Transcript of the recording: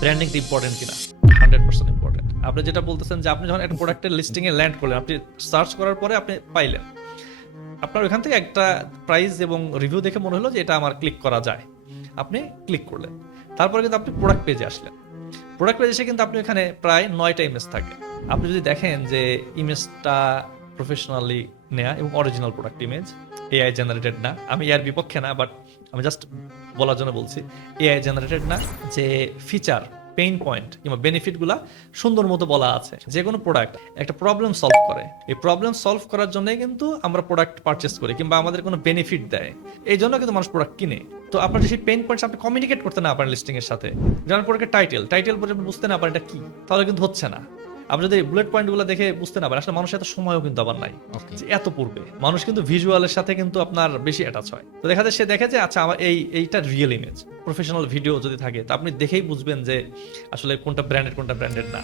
Branding important কিনা। 100% important. আপনি যেটা বলতেছেন যে আপনি যখন একটা প্রোডাক্টের লিস্টিং এ ল্যান্ড করলেন, আপনি সার্চ করার পরে আপনি পাইলেন, আপনার ওখান থেকে একটা প্রাইস এবং রিভিউ দেখে মনে হলো যে এটা আমার ক্লিক করা যায়, আপনি ক্লিক করলেন। তারপরে কিন্তু আপনি প্রোডাক্ট পেজে আসলেন। প্রোডাক্ট পেজে এসে কিন্তু আপনি এখানে প্রায় 9টা ইমেজ থাকে। আপনি যদি দেখেন যে ইমেজটা প্রফেশনালি নেয়া এবং original product image, AI generated না। আমি এর বিপক্ষে না, বাট আমি জাস্ট বলার জন্য বলছি এআই জেনারেটেড না। যে ফিচার, পেইন পয়েন্ট কিংবা বেনিফিটগুলা সুন্দর মতো বলা আছে। যে কোনো প্রোডাক্ট একটা প্রবলেম সলভ করে, এই প্রবলেম সলভ করার জন্যই কিন্তু আমরা প্রোডাক্ট পারচেস করি কিংবা আমাদের কোনো বেনিফিট দেয়, এই জন্য কিন্তু মানুষ প্রোডাক্ট কিনে। তো আপনার যে সেই পেইন পয়েন্টস আপনি কমিউনিকেট করতে না পারেন লিস্টিং এর সাথে, যেমন প্রোডাক্টের টাইটেল পরে আপনি বুঝতে না পারেন এটা কি, তাহলে কিন্তু হচ্ছে না। আপনি যদি বুলেট পয়েন্টগুলো দেখে বুঝতে না পারেন, আসলে মানুষের এত সময়ও কিন্তু আবার নাই যে এত পূর্বে। মানুষ কিন্তু ভিজুয়ালের সাথে কিন্তু আপনার বেশি অ্যাটাচ হয়। তো দেখা যায় সে দেখে যে আচ্ছা আমার এইটা রিয়েল ইমেজ। প্রফেশনাল ভিডিও যদি থাকে, তো আপনি দেখেই বুঝবেন যে আসলে কোনটা ব্র্যান্ডেড কোনটা ব্র্যান্ডেড না।